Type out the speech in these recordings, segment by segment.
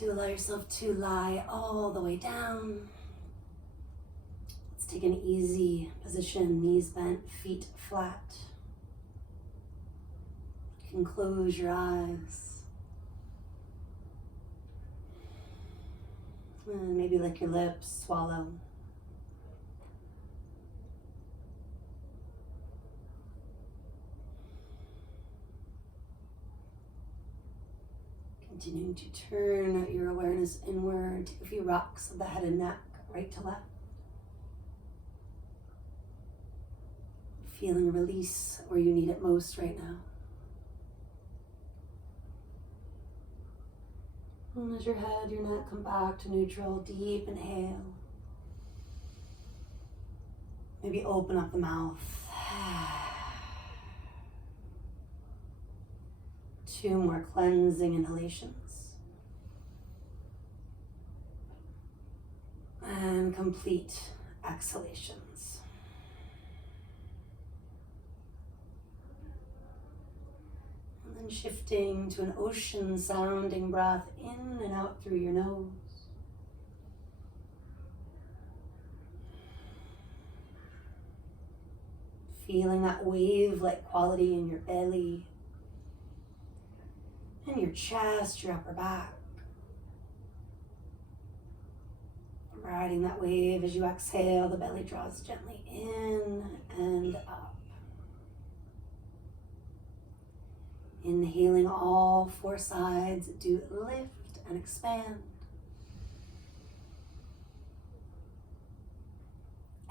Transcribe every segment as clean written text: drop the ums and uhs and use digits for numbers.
Do allow yourself to lie all the way down. Let's take an easy position, knees bent, feet flat. You can close your eyes. And maybe lick your lips, swallow. Continuing to turn your awareness inward. Take a few rocks of the head and neck, right to left. Feeling release where you need it most right now. And as your head, your neck come back to neutral, deep inhale. Maybe open up the mouth. 2 more cleansing inhalations. And complete exhalations. And then shifting to an ocean sounding breath in and out through your nose. Feeling that wave-like quality in your belly. In your chest, your upper back. Riding that wave as you exhale, the belly draws gently in and up. Inhaling all 4 sides, do lift and expand.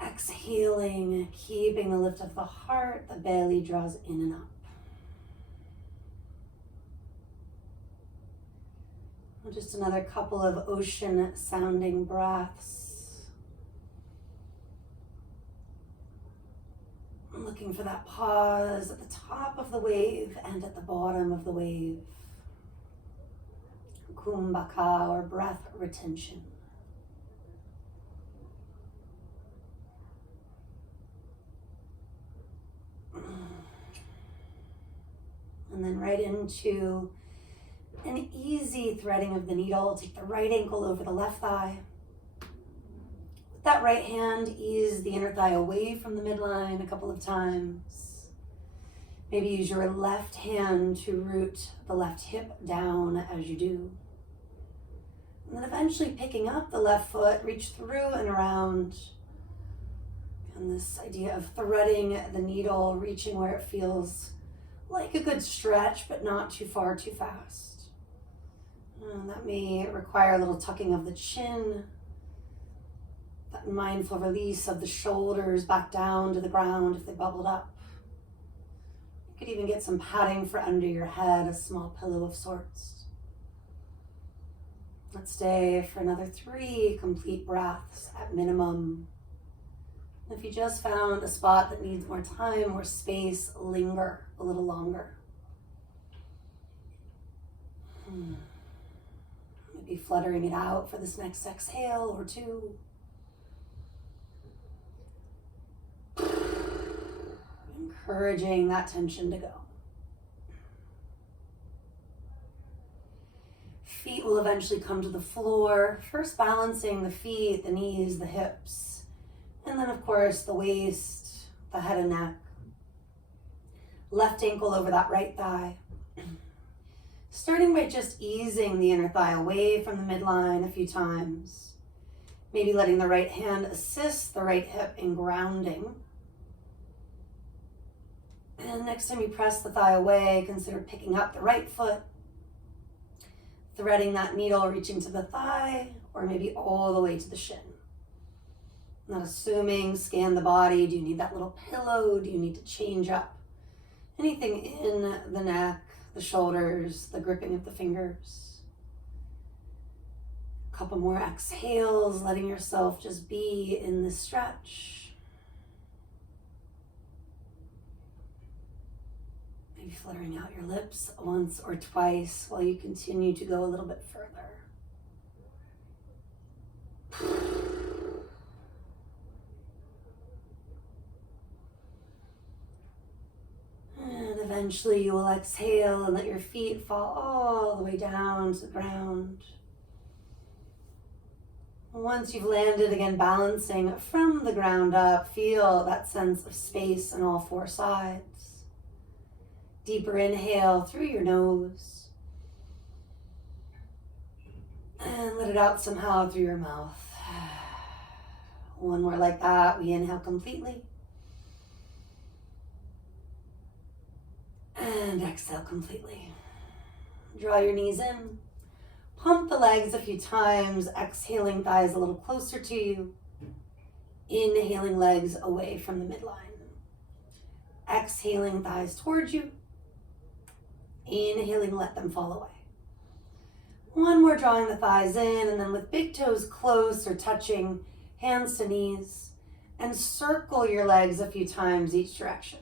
Exhaling, keeping the lift of the heart, the belly draws in and up. Just another couple of ocean sounding breaths. I'm looking for that pause at the top of the wave and at the bottom of the wave. Kumbhaka, or breath retention. And then right into an easy threading of the needle. Take the right ankle over the left thigh. With that right hand, ease the inner thigh away from the midline a couple of times. Maybe use your left hand to root the left hip down as you do. And then eventually picking up the left foot, reach through and around. And this idea of threading the needle, reaching where it feels like a good stretch, but not too far, too fast. That may require a little tucking of the chin, that mindful release of the shoulders back down to the ground if they bubbled up. You could even get some padding for under your head, a small pillow of sorts. Let's stay for another 3 complete breaths at minimum. If you just found a spot that needs more time, more space, linger a little longer. Maybe fluttering it out for this next exhale or 2. Encouraging that tension to go. Feet will eventually come to the floor, first balancing the feet, the knees, the hips, and then of course the waist, the head and neck. Left ankle over that right thigh. Starting by just easing the inner thigh away from the midline a few times. Maybe letting the right hand assist the right hip in grounding. And next time you press the thigh away, consider picking up the right foot, threading that needle, reaching to the thigh, or maybe all the way to the shin. Not assuming, scan the body. Do you need that little pillow? Do you need to change up anything in the neck, the shoulders, the gripping of the fingers? A couple more exhales, letting yourself just be in this stretch. Maybe fluttering out your lips once or twice while you continue to go a little bit further. And eventually you will exhale and let your feet fall all the way down to the ground. Once you've landed, again, balancing from the ground up, feel that sense of space on all four sides. Deeper inhale through your nose. And let it out somehow through your mouth. One more like that. We inhale completely. And exhale completely. Draw your knees in. Pump the legs a few times, exhaling thighs a little closer to you. Inhaling legs away from the midline. Exhaling thighs towards you. Inhaling, let them fall away. One more, drawing the thighs in, and then with big toes close or touching, hands to knees, and circle your legs a few times each direction.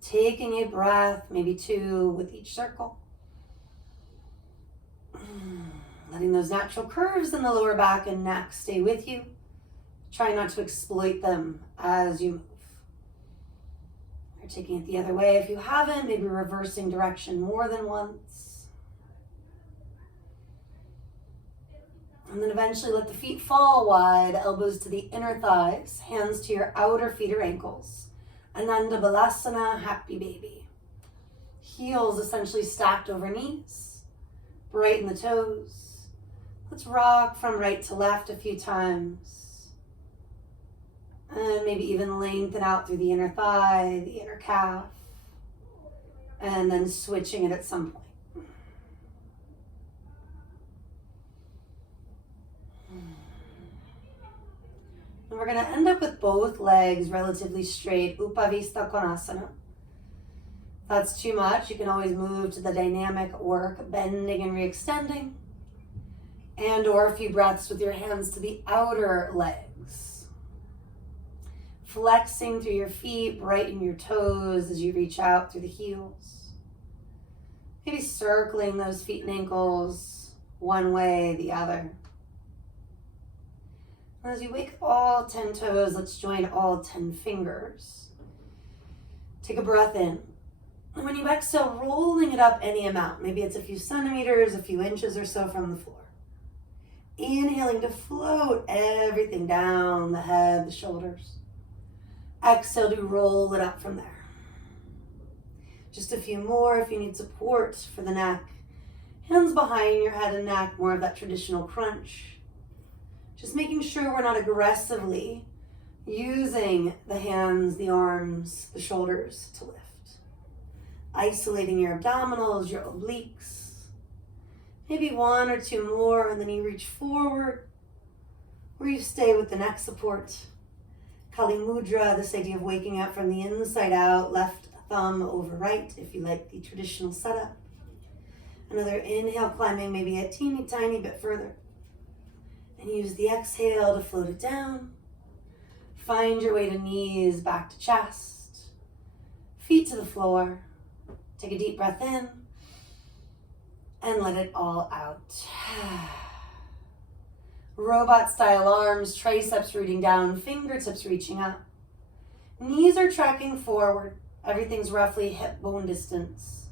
Taking a breath, maybe two with each circle. Letting those natural curves in the lower back and neck stay with you. Try not to exploit them as you move. Or taking it the other way if you haven't, maybe reversing direction more than once. And then eventually let the feet fall wide, elbows to the inner thighs, hands to your outer feet or ankles. Ananda Balasana, happy baby. Heels essentially stacked over knees. Brighten the toes. Let's rock from right to left a few times. And maybe even lengthen out through the inner thigh, the inner calf. And then switching it at some point. And we're going to end up with both legs relatively straight, Upavista Konasana. If that's too much, you can always move to the dynamic work, bending and re-extending. And or a few breaths with your hands to the outer legs. Flexing through your feet, brighten your toes as you reach out through the heels. Maybe circling those feet and ankles one way, the other. As you wake up all 10 toes, let's join all 10 fingers. Take a breath in. And when you exhale, rolling it up any amount. Maybe it's a few centimeters, a few inches or so from the floor. Inhaling to float everything down the head, the shoulders. Exhale to roll it up from there. Just a few more if you need support for the neck. Hands behind your head and neck, more of that traditional crunch. Just making sure we're not aggressively using the hands, the arms, the shoulders to lift. Isolating your abdominals, your obliques. Maybe one or two more, and then you reach forward, or you stay with the neck support. Kali Mudra, this idea of waking up from the inside out, left thumb over right, if you like the traditional setup. Another inhale, climbing maybe a teeny tiny bit further. And use the exhale to float it down. Find your way to knees, back to chest. Feet to the floor. Take a deep breath in. And let it all out. Robot style arms, triceps rooting down, fingertips reaching up. Knees are tracking forward. Everything's roughly hip bone distance.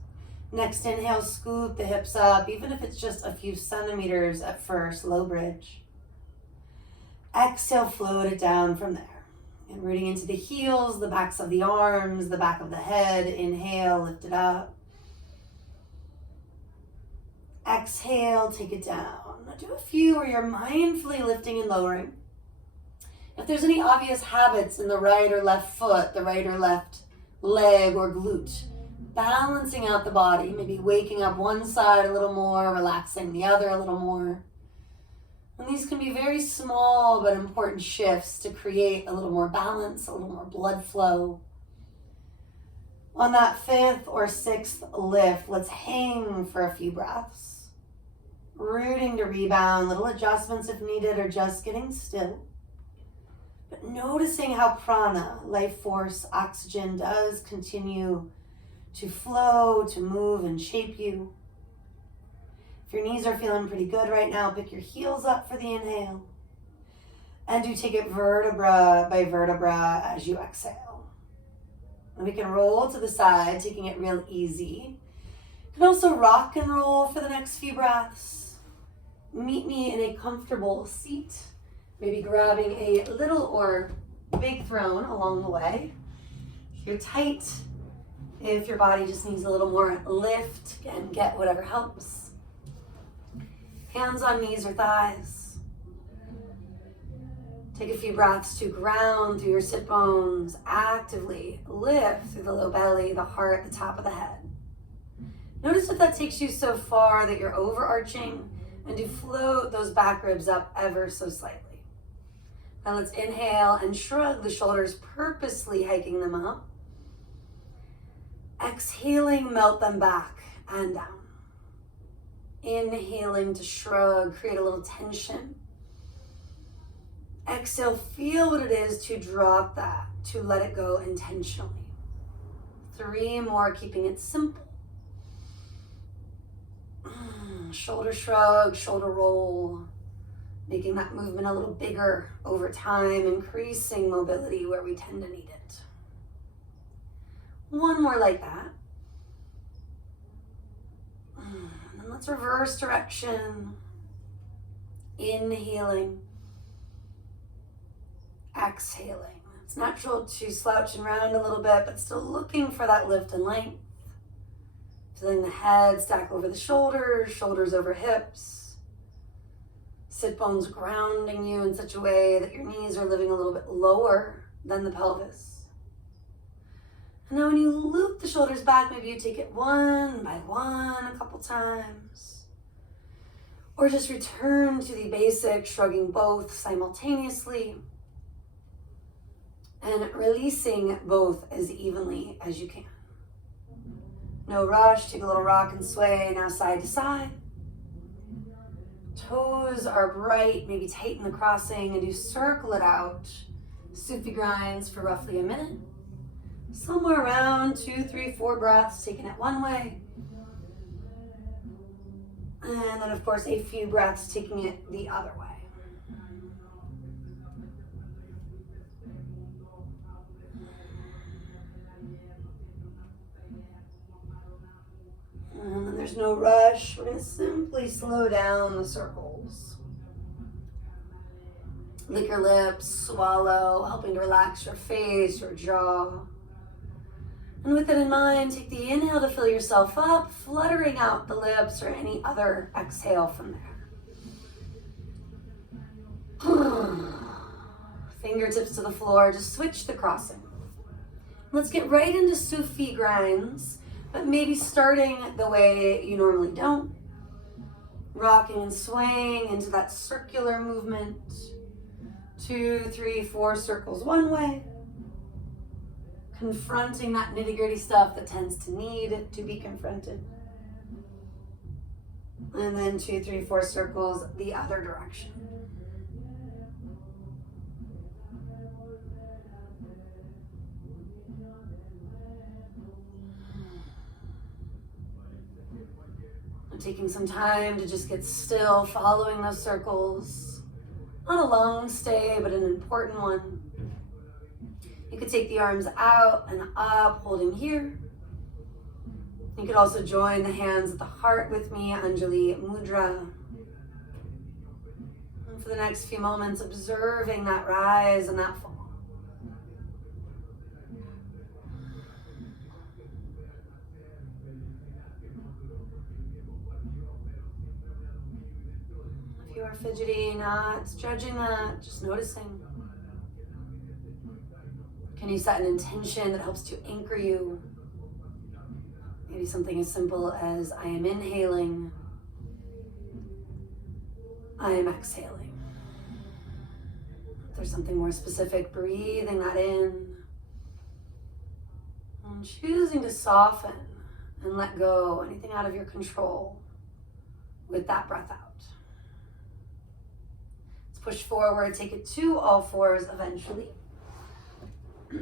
Next inhale, scoop the hips up, even if it's just a few centimeters at first, low bridge. Exhale, float it down from there. And rooting into the heels, the backs of the arms, the back of the head. Inhale, lift it up. Exhale, take it down. Now do a few where you're mindfully lifting and lowering. If there's any obvious habits in the right or left foot, the right or left leg or glute, balancing out the body, maybe waking up one side a little more, relaxing the other a little more. And these can be very small but important shifts to create a little more balance, a little more blood flow. On that fifth or sixth lift, let's hang for a few breaths. Rooting to rebound, little adjustments if needed, or just getting still. But noticing how prana, life force, oxygen does continue to flow, to move and shape you. If your knees are feeling pretty good right now, pick your heels up for the inhale. And do take it vertebra by vertebra as you exhale. And we can roll to the side, taking it real easy. You can also rock and roll for the next few breaths. Meet me in a comfortable seat Maybe grabbing a little or big throne along the way. If you're tight, if your body just needs a little more lift, and get whatever helps. Hands on knees or thighs. Take a few breaths to ground through your sit bones. Actively lift through the low belly, the heart, the top of the head. Notice if that takes you so far that you're overarching, and to float those back ribs up ever so slightly. Now let's inhale and shrug the shoulders, purposely hiking them up. Exhaling, melt them back and down. Inhaling to shrug, create a little tension. Exhale, feel what it is to drop that, to let it go intentionally. 3 more, keeping it simple. Shoulder shrug, shoulder roll, making that movement a little bigger over time, increasing mobility where we tend to need it. 1 more like that. And then let's reverse direction. Inhaling. Exhaling. It's natural to slouch and round a little bit, but still looking for that lift and length. Feeling the head stack over the shoulders, shoulders over hips. Sit bones grounding you in such a way that your knees are living a little bit lower than the pelvis. And now when you loop the shoulders back, maybe you take it 1 by 1 a couple times. Or just return to the basic, shrugging both simultaneously. And releasing both as evenly as you can. No rush, take a little rock and sway, now side to side. Toes are bright, maybe tighten the crossing, and you circle it out. Sufi grinds for roughly a minute. Somewhere around 2, 3, 4 breaths, taking it one way. And then of course a few breaths taking it the other way. And then there's no rush. We're going to simply slow down the circles. Lick your lips, swallow, helping to relax your face, your jaw. And with that in mind, take the inhale to fill yourself up, fluttering out the lips or any other exhale from there. Fingertips to the floor, just switch the crossing. Let's get right into Sufi grinds, but maybe starting the way you normally don't. Rocking and swaying into that circular movement. 2, 3, 4 circles one way. Confronting that nitty-gritty stuff that tends to need to be confronted. And then 2, 3, 4 circles the other direction. Taking some time to just get still, following those circles. Not a long stay, but an important one. You could take the arms out and up, holding here. You could also join the hands at the heart with me, Anjali Mudra. And for the next few moments, observing that rise and that fall. If you are fidgety, not judging that, just noticing. Can you set an intention that helps to anchor you? Maybe something as simple as I am inhaling, I am exhaling. If there's something more specific, breathing that in. And choosing to soften and let go anything out of your control with that breath out. Let's push forward, take it to all fours eventually. A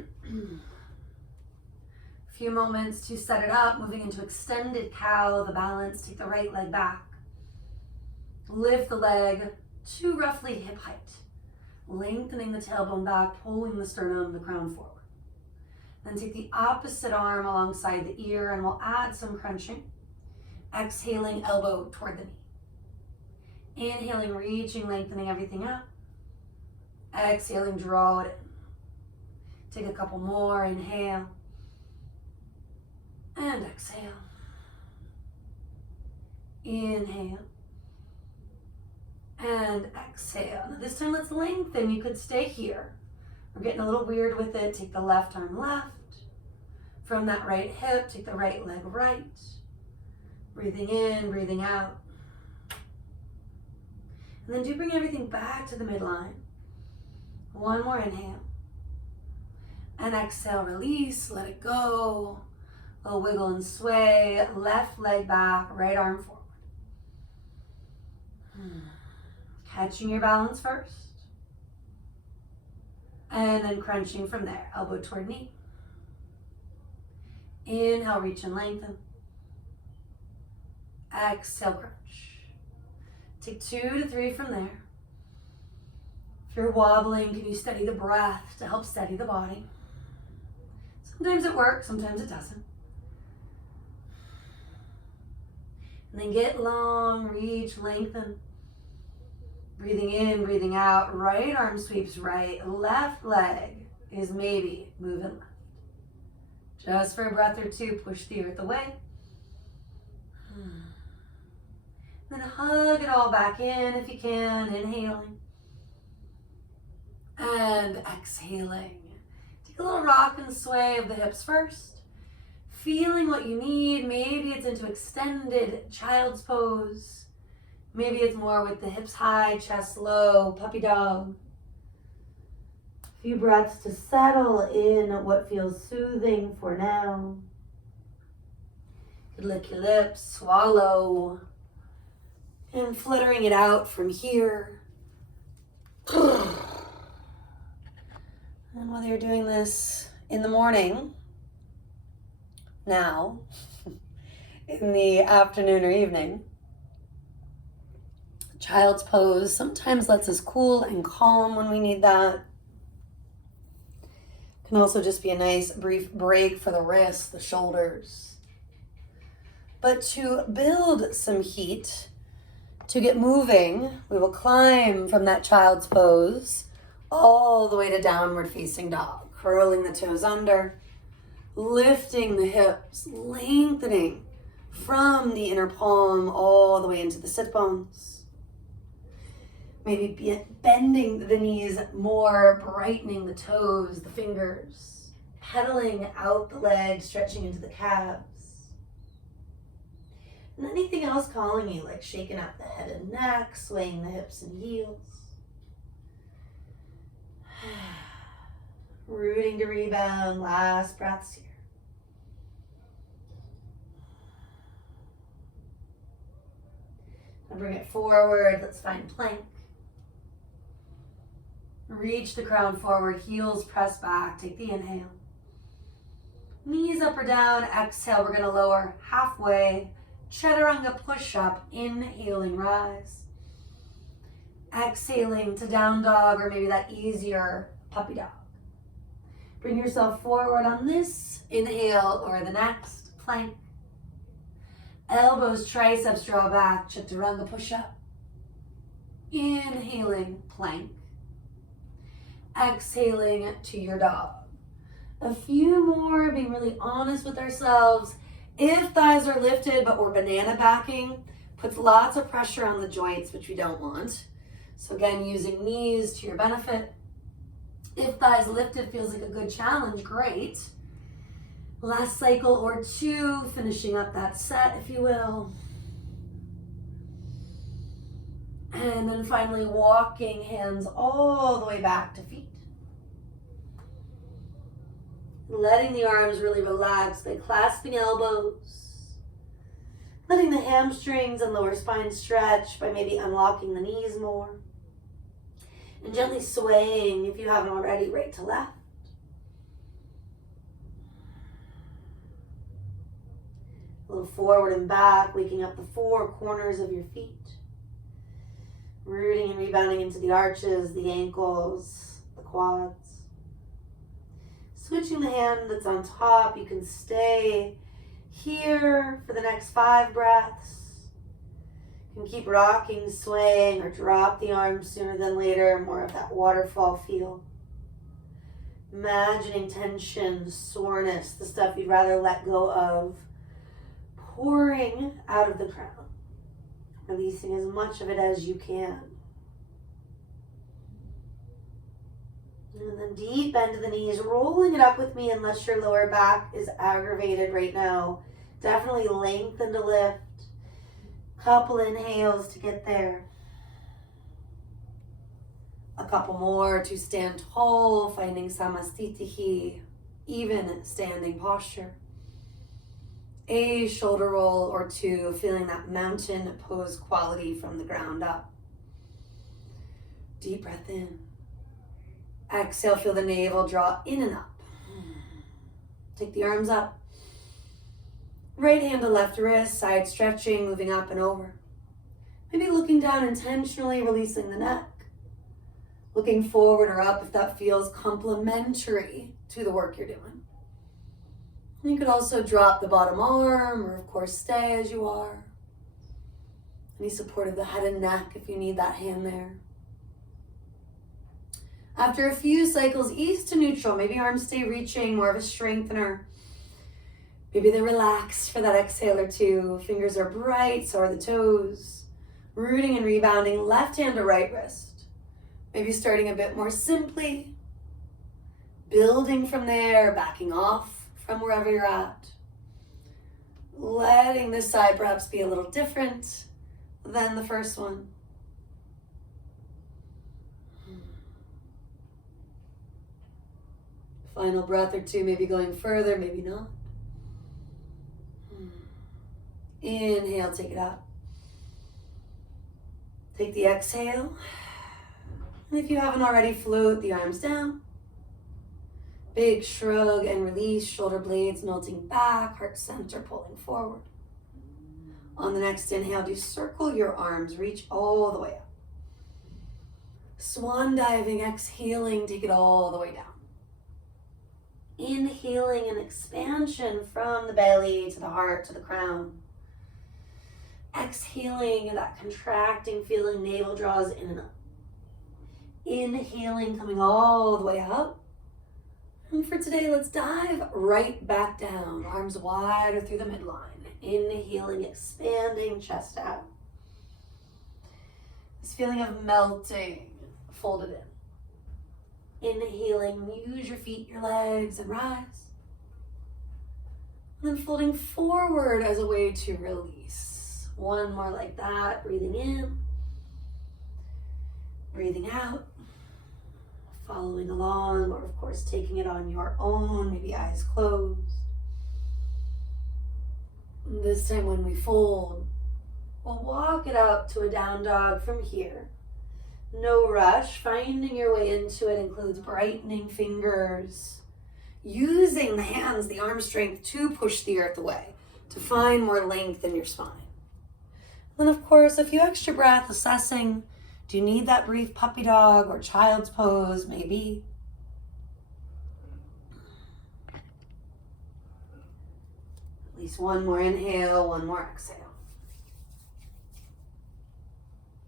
few moments to set it up, moving into extended cow, the balance. Take the right leg back. Lift the leg to roughly hip height. Lengthening the tailbone back, pulling the sternum, the crown forward. Then take the opposite arm alongside the ear and we'll add some crunching. Exhaling, elbow toward the knee. Inhaling, reaching, lengthening everything out. Exhaling, draw it in. Take a couple more. Inhale. And exhale. Inhale. And exhale. Now this time let's lengthen. You could stay here. We're getting a little weird with it. Take the left arm left. From that right hip, take the right leg right. Breathing in, breathing out. And then do bring everything back to the midline. One more inhale. And exhale, release, let it go. A little wiggle and sway. Left leg back, right arm forward. Catching your balance first. And then crunching from there. Elbow toward knee. Inhale, reach and lengthen. Exhale, crunch. Take 2 to 3 from there. If you're wobbling, can you steady the breath to help steady the body? Sometimes it works, sometimes it doesn't. And then get long, reach, lengthen. Breathing in, breathing out. Right arm sweeps right. Left leg is maybe moving left. Just for a breath or two, push the earth away. Then hug it all back in if you can, inhaling. And exhaling. Take a little rock and sway of the hips first. Feeling what you need. Maybe it's into extended child's pose. Maybe it's more with the hips high, chest low, puppy dog. A few breaths to settle in what feels soothing for now. You could lick your lips, swallow. And fluttering it out from here. And whether you're doing this in the morning, now, in the afternoon or evening, child's pose sometimes lets us cool and calm when we need that. Can also just be a nice brief break for the wrists, the shoulders. But to build some heat, to get moving, we will climb from that child's pose all the way to downward facing dog, curling the toes under, lifting the hips, lengthening from the inner palm all the way into the sit bones. Maybe bending the knees more, brightening the toes, the fingers, pedaling out the legs, stretching into the calves. And anything else calling you, like shaking up the head and neck, swaying the hips and heels. Rooting to rebound, last breaths here. And bring it forward, let's find plank. Reach the crown forward, heels press back, take the inhale. Knees up or down, exhale, we're gonna lower halfway. Chaturanga push-up, inhaling, rise. Exhaling to down dog or maybe that easier puppy dog. Bring yourself forward on this inhale or the next plank. Elbows, triceps draw back, chaturanga push-up. Inhaling, plank. Exhaling to your dog. A few more, being really honest with ourselves. If thighs are lifted but we're banana backing, puts lots of pressure on the joints, which we don't want. So again, using knees to your benefit. If thighs lifted feels like a good challenge, great. Last cycle or two, finishing up that set, if you will. And then finally walking hands all the way back to feet. Letting the arms really relax by clasping elbows. Letting the hamstrings and lower spine stretch by maybe unlocking the knees more. And gently swaying, if you haven't already, right to left. A little forward and back, waking up the four corners of your feet. Rooting and rebounding into the arches, the ankles, the quads. Switching the hand that's on top, you can stay here for the next 5 breaths. You can keep rocking, swaying, or drop the arms sooner than later, more of that waterfall feel. Imagining tension, soreness, the stuff you'd rather let go of, pouring out of the crown. Releasing as much of it as you can. And then deep bend of the knees, rolling it up with me unless your lower back is aggravated right now. Definitely lengthen to lift. Couple inhales to get there. A couple more to stand tall, finding samastitihi, even standing posture. A shoulder roll or two, feeling that mountain pose quality from the ground up. Deep breath in. Exhale, feel the navel draw in and up. Take the arms up. Right hand to left wrist, side stretching, moving up and over. Maybe looking down intentionally, releasing the neck. Looking forward or up if that feels complementary to the work you're doing. You could also drop the bottom arm or of course stay as you are. Any support of the head and neck if you need that hand there. After a few cycles, ease to neutral. Maybe arms stay reaching, more of a strengthener. Maybe they're relaxed for that exhale or two. Fingers are bright, so are the toes. Rooting and rebounding, left hand to right wrist. Maybe starting a bit more simply. Building from there, backing off from wherever you're at. Letting this side perhaps be a little different than the first one. Final breath or two, maybe going further, maybe not. Inhale, take it out. Take the exhale. And if you haven't already, float the arms down. Big shrug and release, shoulder blades melting back, heart center pulling forward. On the next inhale, do circle your arms, reach all the way up. Swan diving, exhaling, take it all the way down. Inhaling an expansion from the belly to the heart to the crown. Exhaling that contracting feeling, navel draws in and up. Inhaling, coming all the way up. And for today, let's dive right back down. Arms wider through the midline. Inhaling, expanding, chest out. This feeling of melting, folded in. Inhaling, use your feet, your legs, and rise. And then folding forward as a way to release. One more like that, breathing in, breathing out. Following along, or of course taking it on your own, maybe eyes closed. And this time when we fold, we'll walk it up to a down dog from here. No rush, finding your way into it includes brightening fingers, using the hands, the arm strength to push the earth away, to find more length in your spine. And of course, a few extra breaths, assessing, do you need that brief puppy dog or child's pose? Maybe. At least one more inhale, one more exhale.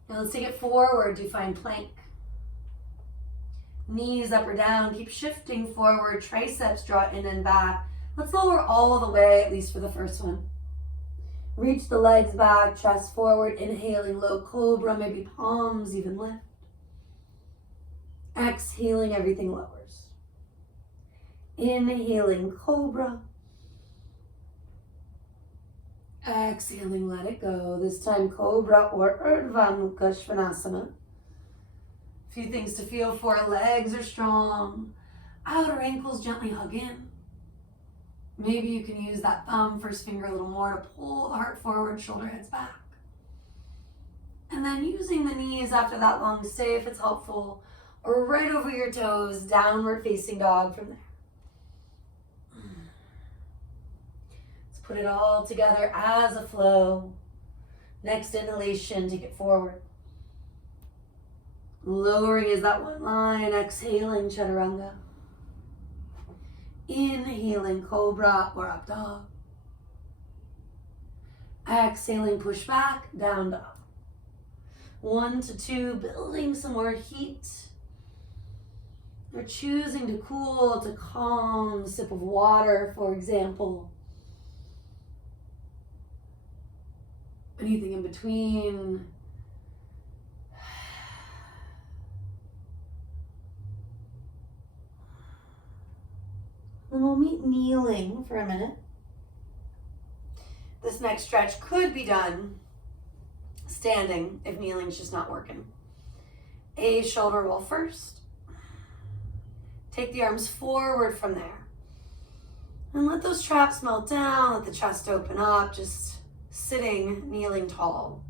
Now let's take it forward to find plank. Knees up or down, keep shifting forward, triceps draw in and back. Let's lower all the way, at least for the first one. Reach the legs back, chest forward, inhaling low cobra, maybe palms even lift. Exhaling, everything lowers. Inhaling cobra. Exhaling, let it go. This time cobra or Urdhva Mukha Svanasana. A few things to feel for. Legs are strong. Outer ankles gently hug in. Maybe you can use that thumb, first finger a little more to pull the heart forward, shoulder heads back. And then using the knees after that long stay if it's helpful, or right over your toes, downward facing dog from there. Let's put it all together as a flow. Next inhalation, take it forward. Lowering is that one line, exhaling chaturanga. Inhaling cobra or up dog. Exhaling push back, down dog. 1 to 2, building some more heat. Or choosing to cool, to calm, a sip of water, for example. Anything in between. And we'll meet kneeling for a minute. This next stretch could be done standing if kneeling's just not working. A shoulder roll first. Take the arms forward from there. And let those traps melt down, let the chest open up, just sitting, kneeling tall.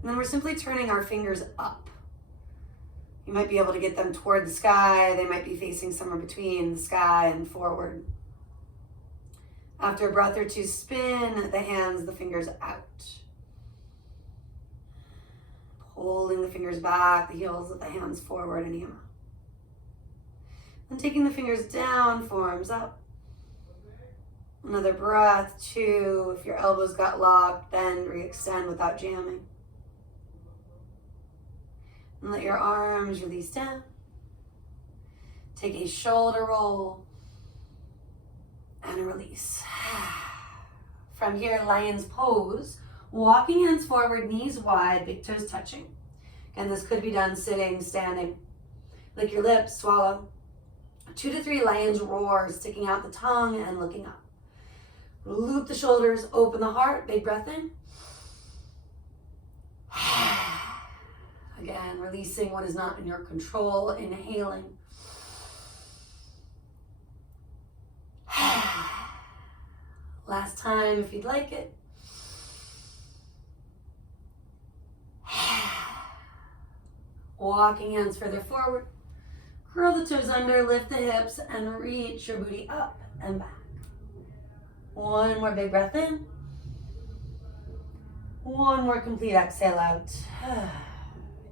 And then we're simply turning our fingers up. You might be able to get them toward the sky. They might be facing somewhere between the sky and forward. After a breath or two, spin the hands, the fingers out. Pulling the fingers back, the heels of the hands forward and yama. And taking the fingers down, forearms up. Another breath, 2. If your elbows got locked, bend, re-extend without jamming. And let your arms release down. Take a shoulder roll and a release. From here, lion's pose. Walking hands forward, knees wide, big toes touching. And this could be done sitting, standing. Lick your lips, swallow. 2 to 3 lion's roar, sticking out the tongue and looking up. Loop the shoulders, open the heart, big breath in. Again, releasing what is not in your control, inhaling. Last time if you'd like it. Walking hands further forward. Curl the toes under, lift the hips, and reach your booty up and back. One more big breath in. One more complete exhale out.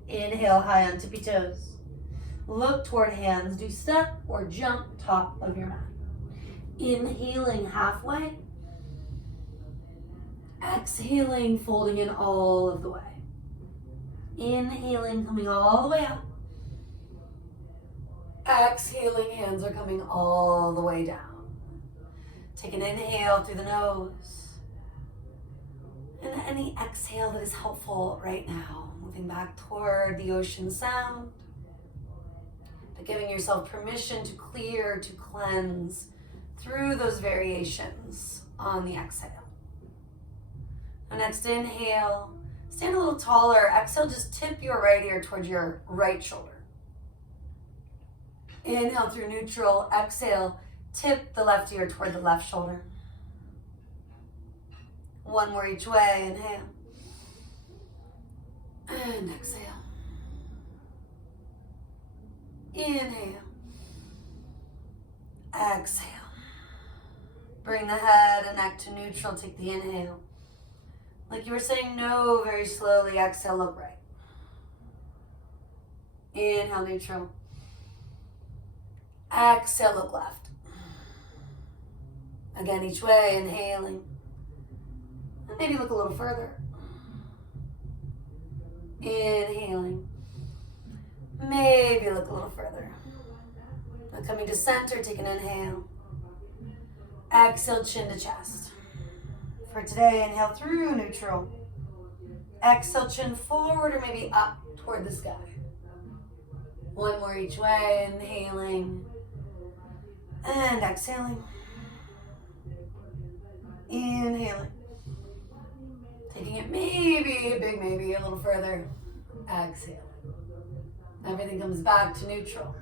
Inhale high on tippy toes. Look toward hands. Do step or jump top of your mat. Inhaling halfway. Exhaling, folding in all of the way. Inhaling, coming all the way up. Exhaling, hands are coming all the way down. Take an inhale through the nose. And any exhale that is helpful right now. Moving back toward the ocean sound. But giving yourself permission to clear, to cleanse through those variations on the exhale. The next inhale, stand a little taller. Exhale, just tip your right ear towards your right shoulder. Inhale through neutral. Exhale, tip the left ear toward the left shoulder. One more each way. Inhale. And exhale. Inhale. Exhale. Bring the head and neck to neutral. Take the inhale. Like you were saying no, very slowly. Exhale, look right. Inhale, neutral. Exhale, look left. Again, each way, inhaling. And maybe look a little further. Inhaling. Maybe look a little further. Now coming to center, take an inhale. Exhale, chin to chest. For today, inhale through neutral. Exhale, chin forward or maybe up toward the sky. One more each way, inhaling. And exhaling. Inhaling. Taking it maybe, a big maybe, a little further. Exhale. Everything comes back to neutral.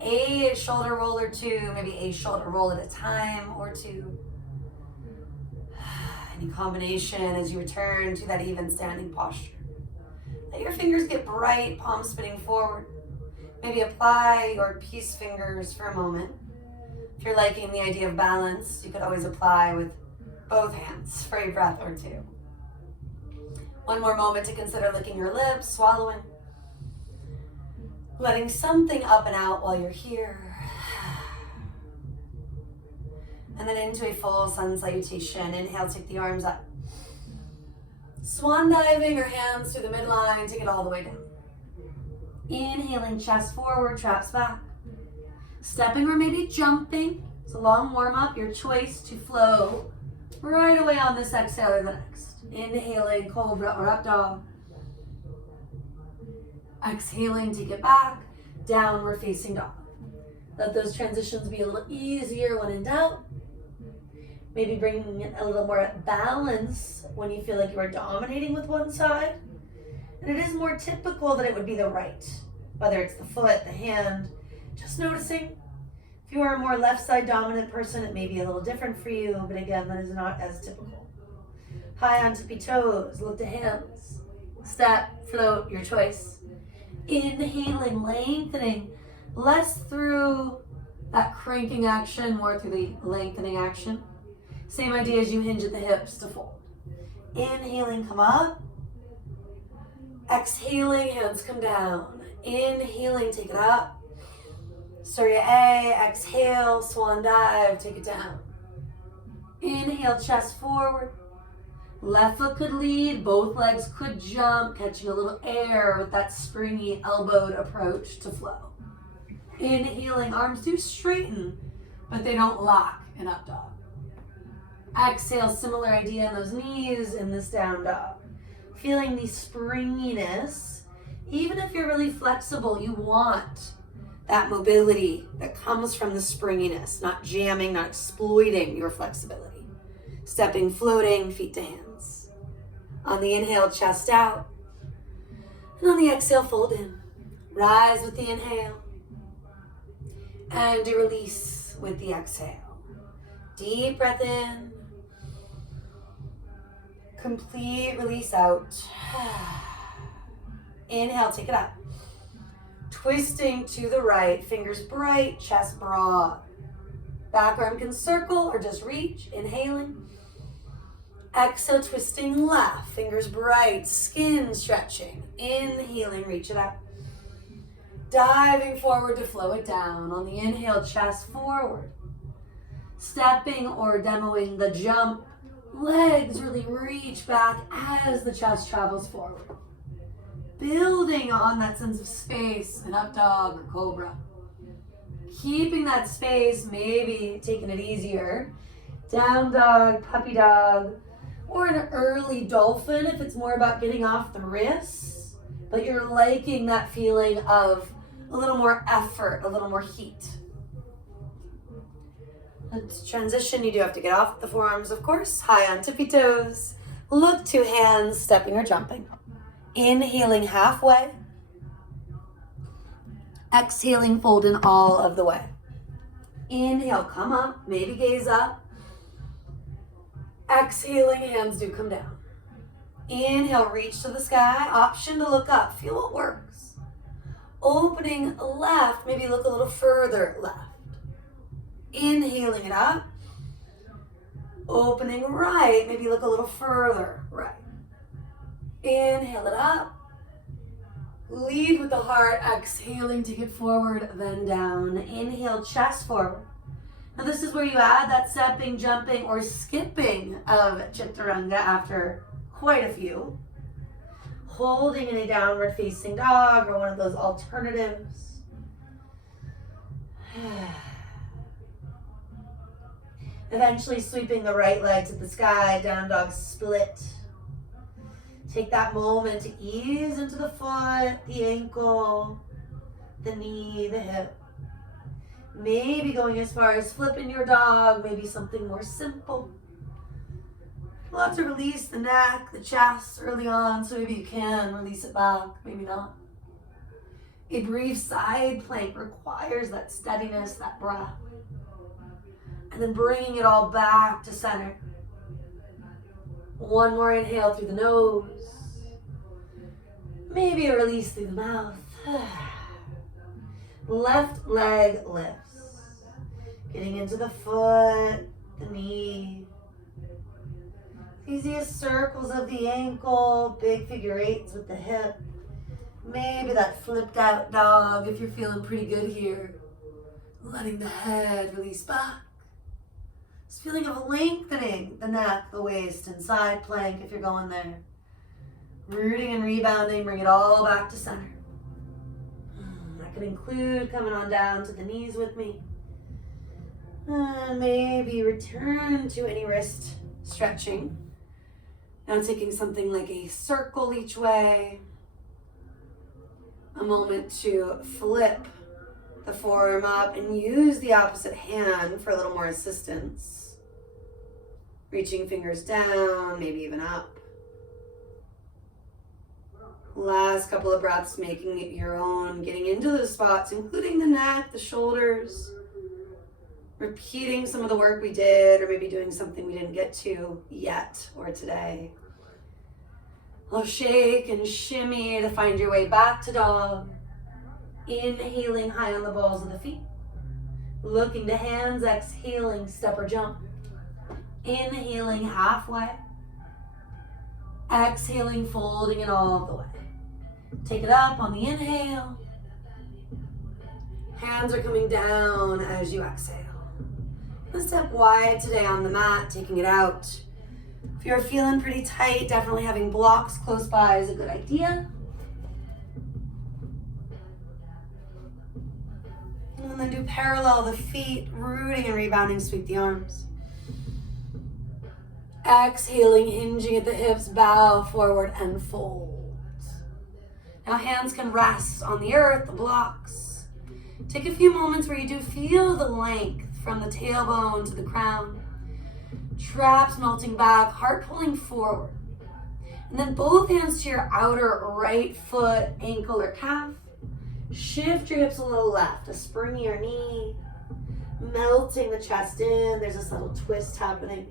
A shoulder roll or 2, maybe a shoulder roll at a time or 2. Any combination as you return to that even standing posture. Let your fingers get bright, palms spinning forward. Maybe apply your peace fingers for a moment. If you're liking the idea of balance, you could always apply with both hands for a breath or 2. One more moment to consider licking your lips, swallowing. Letting something up and out while you're here. And then into a full sun salutation. Inhale, take the arms up. Swan diving or hands through the midline, take it all the way down. Inhaling, chest forward, traps back. Stepping or maybe jumping. It's a long warm up, your choice to flow right away on this exhale or the next. Inhaling, cobra or up dog. Exhaling, take it back, downward facing dog. Let those transitions be a little easier when in doubt. Maybe bringing in a little more balance when you feel like you are dominating with one side. And it is more typical that it would be the right, whether it's the foot, the hand. Just noticing. If you are a more left side dominant person, it may be a little different for you, but again, that is not as typical. High on tippy toes, look to hands. Step, float, your choice. Inhaling, lengthening, less through that cranking action, more through the lengthening action. Same idea as you hinge at the hips to fold. Inhaling, come up. Exhaling, hands come down. Inhaling, take it up. Surya A, exhale, swan dive, take it down. Inhale, chest forward. Left foot could lead, both legs could jump, catching a little air with that springy elbowed approach to flow. Inhaling, arms do straighten, but they don't lock in up dog. Exhale, similar idea in those knees in this down dog. Feeling the springiness. Even if you're really flexible, you want that mobility that comes from the springiness, not jamming, not exploiting your flexibility. Stepping, floating, feet to hands. On the inhale, chest out. And on the exhale, fold in. Rise with the inhale. And release with the exhale. Deep breath in. Complete release out. Inhale, take it up. Twisting to the right, fingers bright, chest broad. Back arm can circle or just reach, inhaling. Exhale, twisting left, fingers bright, skin stretching. Inhaling, reach it up. Diving forward to flow it down. On the inhale, chest forward. Stepping or demoing the jump. Legs really reach back as the chest travels forward. Building on that sense of space in up dog or cobra. Keeping that space, maybe taking it easier. Down dog, puppy dog, or an early dolphin if it's more about getting off the wrists, but you're liking that feeling of a little more effort, a little more heat. Let's transition. You do have to get off the forearms, of course. High on tippy toes. Look to hands, stepping or jumping. Inhaling halfway. Exhaling, fold in all of the way. Inhale, come up, maybe gaze up. Exhaling, hands do come down. Inhale, reach to the sky. Option to look up. Feel what works. Opening left, maybe look a little further left. Inhaling it up. Opening right, maybe look a little further right. Inhale it up. Lead with the heart, exhaling, take it forward, then down. Inhale, chest forward. Now this is where you add that stepping, jumping, or skipping of Chaturanga after quite a few. Holding in a downward facing dog or one of those alternatives. Eventually sweeping the right leg to the sky, down dog split. Take that moment to ease into the foot, the ankle, the knee, the hip. Maybe going as far as flipping your dog, maybe something more simple. Lots to release the neck, the chest early on, so maybe you can release it back, maybe not. A brief side plank requires that steadiness, that breath. And then bringing it all back to center. One more inhale through the nose. Maybe a release through the mouth. Left leg lifts. Getting into the foot, the knee. Easiest circles of the ankle, big figure eights with the hip. Maybe that flipped out dog if you're feeling pretty good here. Letting the head release back. This feeling of lengthening the neck, the waist, and side plank if you're going there. Rooting and rebounding, bring it all back to center. That could include coming on down to the knees with me. And maybe return to any wrist stretching. Now taking something like a circle each way. A moment to flip the forearm up and use the opposite hand for a little more assistance. Reaching fingers down, maybe even up. Last couple of breaths, making it your own, getting into those spots, including the neck, the shoulders. Repeating some of the work we did, or maybe doing something we didn't get to yet or today. A little shake and shimmy to find your way back to dog. Inhaling high on the balls of the feet. Looking to hands, exhaling, step or jump. Inhaling halfway. Exhaling, folding it all the way. Take it up on the inhale. Hands are coming down as you exhale. Let's step wide today on the mat, taking it out. If you're feeling pretty tight, definitely having blocks close by is a good idea. And then do parallel the feet, rooting and rebounding, sweep the arms. Exhaling, hinging at the hips, bow forward and fold. Now hands can rest on the earth, the blocks. Take a few moments where you do feel the length from the tailbone to the crown. Traps melting back, heart pulling forward. And then both hands to your outer right foot, ankle, or calf. Shift your hips a little left, a springier knee. Melting the chest in, there's this little twist happening.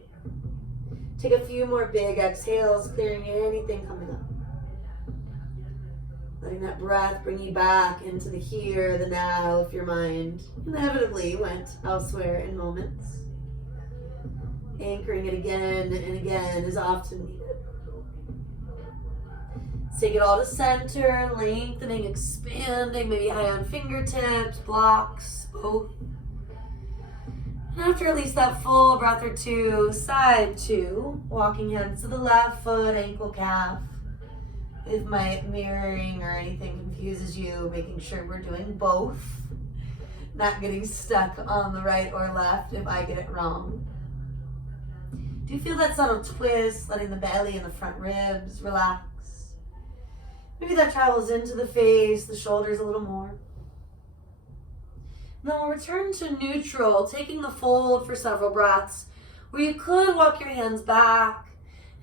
Take a few more big exhales, clearing anything coming up. Letting that breath bring you back into the here, the now, if your mind inevitably went elsewhere in moments. Anchoring it again and again is often needed. Take it all to center, lengthening, expanding, maybe high on fingertips, blocks, both. And after at least that full breath or two, side two, walking hands to the left foot, ankle, calf. If my mirroring or anything confuses you, making sure we're doing both. Not getting stuck on the right or left if I get it wrong. Do you feel that subtle twist, letting the belly and the front ribs relax? Maybe that travels into the face, the shoulders a little more. Then we'll return to neutral, taking the fold for several breaths, where you could walk your hands back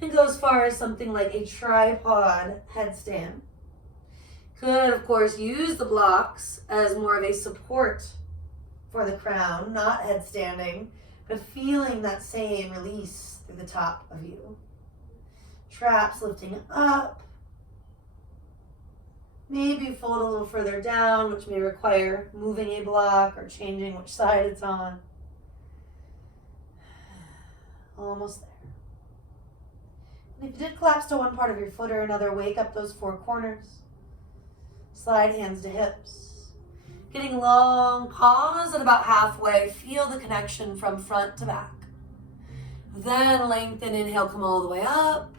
and go as far as something like a tripod headstand. Could, of course, use the blocks as more of a support for the crown, not headstanding, but feeling that same release through the top of you. Traps lifting up. Maybe fold a little further down, which may require moving a block or changing which side it's on. Almost there. And if you did collapse to one part of your foot or another, wake up those four corners. Slide hands to hips. Getting long, pause at about halfway. Feel the connection from front to back. Then lengthen, inhale, come all the way up.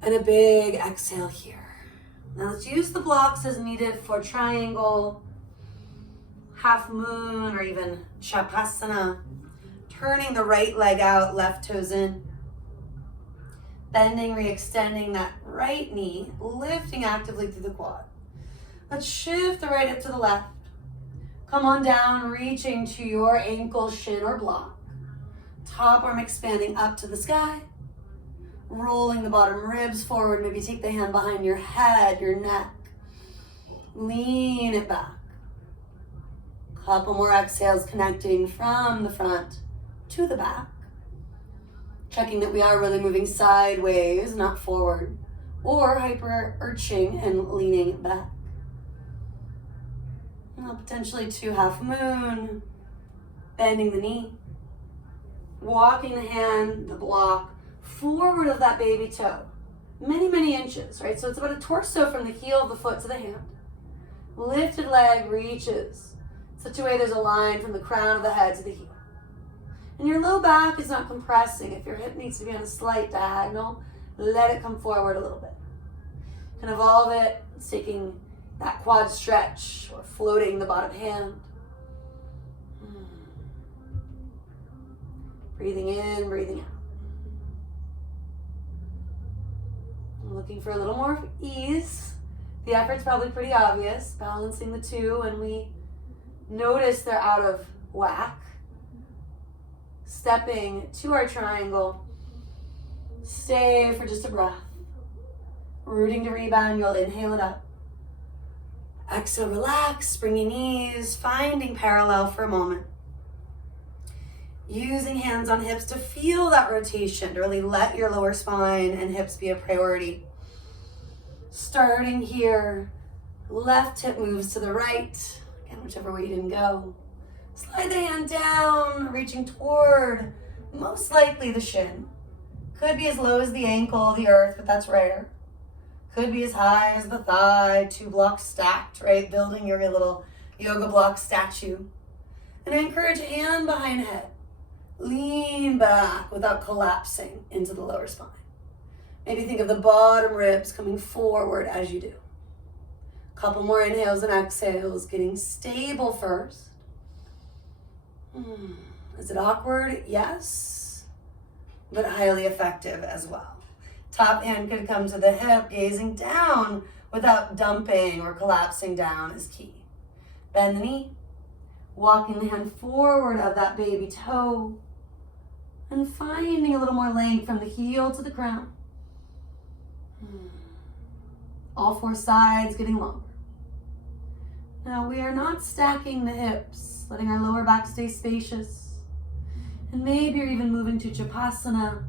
And a big exhale here. Now let's use the blocks as needed for triangle, half moon, or even Shavasana. Turning the right leg out, left toes in. Bending, re-extending that right knee, lifting actively through the quad. Let's shift the right hip to the left. Come on down, reaching to your ankle, shin, or block. Top arm expanding up to the sky. Rolling the bottom ribs forward. Maybe take the hand behind your head, your neck. Lean it back. Couple more exhales, connecting from the front to the back. Checking that we are really moving sideways, not forward, or hyper arching and leaning back. Now potentially to half moon, bending the knee, walking the hand, the block, forward of that baby toe. Many inches, right? So it's about a torso from the heel of the foot to the hand. Lifted leg reaches. Such a way there's a line from the crown of the head to the heel. And your low back is not compressing. If your hip needs to be on a slight diagonal, Let it come forward a little bit. Can evolve it. It's taking that quad stretch or floating the bottom hand. Breathing in, breathing out. I'm looking for a little more ease. The effort's probably pretty obvious. Balancing the two when we notice they're out of whack. Stepping to our triangle. Stay for just a breath. Rooting to rebound, you'll inhale it up. Exhale, relax, bringing ease, finding parallel for a moment. Using hands on hips to feel that rotation, to really let your lower spine and hips be a priority. Starting here, left hip moves to the right, again, whichever way you didn't go. Slide the hand down, reaching toward, most likely the shin. Could be as low as the ankle, the earth, but that's rare. Could be as high as the thigh, 2 blocks stacked, right? Building your little yoga block statue. And I encourage hand behind head. Lean back without collapsing into the lower spine. Maybe think of the bottom ribs coming forward as you do. Couple more inhales and exhales, getting stable first. Is it awkward? Yes, but highly effective as well. Top hand could come to the hip, gazing down without dumping or collapsing down is key. Bend the knee, walking the hand forward of that baby toe, and finding a little more length from the heel to the crown. All 4 sides getting longer. Now we are not stacking the hips, letting our lower back stay spacious. And maybe you're even moving to Chapasana.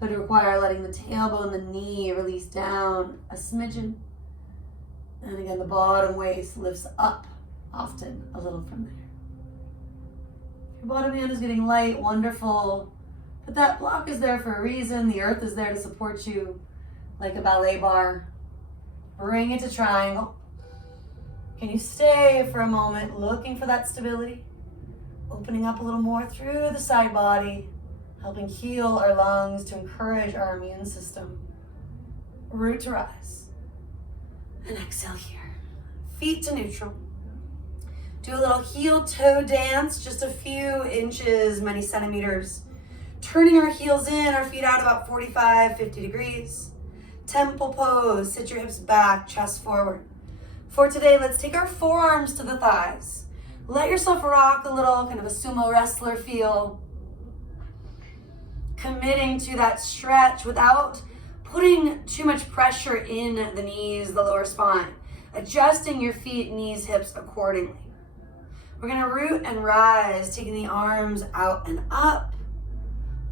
Could require letting the tailbone, the knee release down a smidgen. And again, the bottom waist lifts up often a little from there. If your bottom hand is getting light, wonderful. But that block is there for a reason. The earth is there to support you like a ballet bar. Bring it to triangle. Can you stay for a moment looking for that stability? Opening up a little more through the side body, helping heal our lungs to encourage our immune system. Root to rise. And exhale here. Feet to neutral. Do a little heel toe dance, just a few inches, many centimeters. Turning our heels in, our feet out about 45, 50 degrees. Temple pose, sit your hips back, chest forward. For today, let's take our forearms to the thighs. Let yourself rock a little, kind of a sumo wrestler feel. Committing to that stretch without putting too much pressure in the knees, the lower spine. Adjusting your feet, knees, hips accordingly. We're gonna root and rise, taking the arms out and up.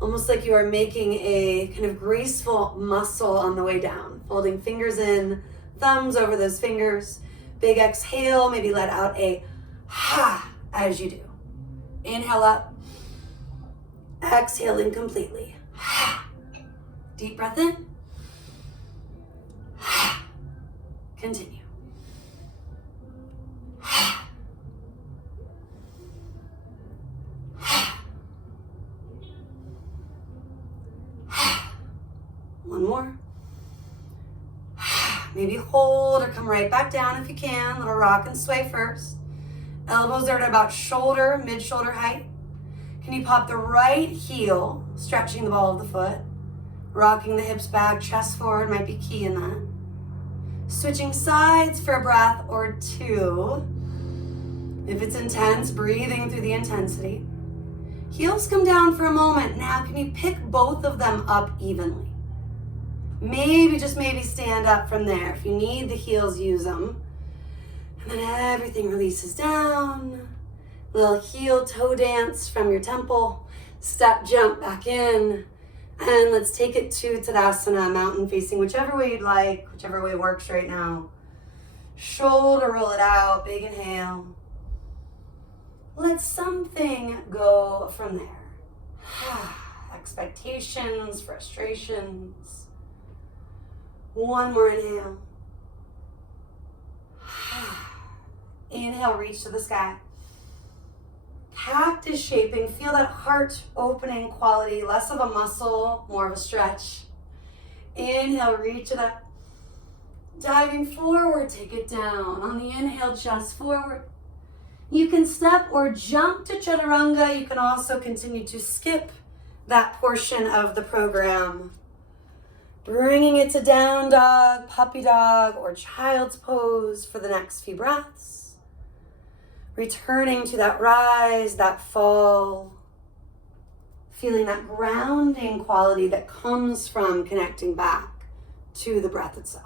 Almost like you are making a kind of graceful muscle on the way down. Folding fingers in, thumbs over those fingers. Big exhale, maybe let out a ha as you do. Inhale up. Exhaling completely. Deep breath in. Continue. One more. Maybe hold or come right back down if you can. Little rock and sway first. Elbows are at about shoulder, mid-shoulder height. Can you pop the right heel, stretching the ball of the foot? Rocking the hips back, chest forward might be key in that. Switching sides for a breath or two. If it's intense, breathing through the intensity. Heels come down for a moment. Now, can you pick both of them up evenly? Maybe, just maybe stand up from there. If you need the heels, use them. And then everything releases down. Little heel toe dance from your temple. Step, jump back in. And let's take it to Tadasana, mountain facing, whichever way you'd like, whichever way works right now. Shoulder roll it out, big inhale. Let something go from there. Expectations, frustrations. One more inhale. Inhale, reach to the sky. Cactus shaping, feel that heart opening quality, less of a muscle, more of a stretch. Inhale, reach it up. Diving forward, take it down. On the inhale, just forward. You can step or jump to chaturanga. You can also continue to skip that portion of the program. Bringing it to down dog, puppy dog, or child's pose for the next few breaths. Returning to that rise, that fall. Feeling that grounding quality that comes from connecting back to the breath itself.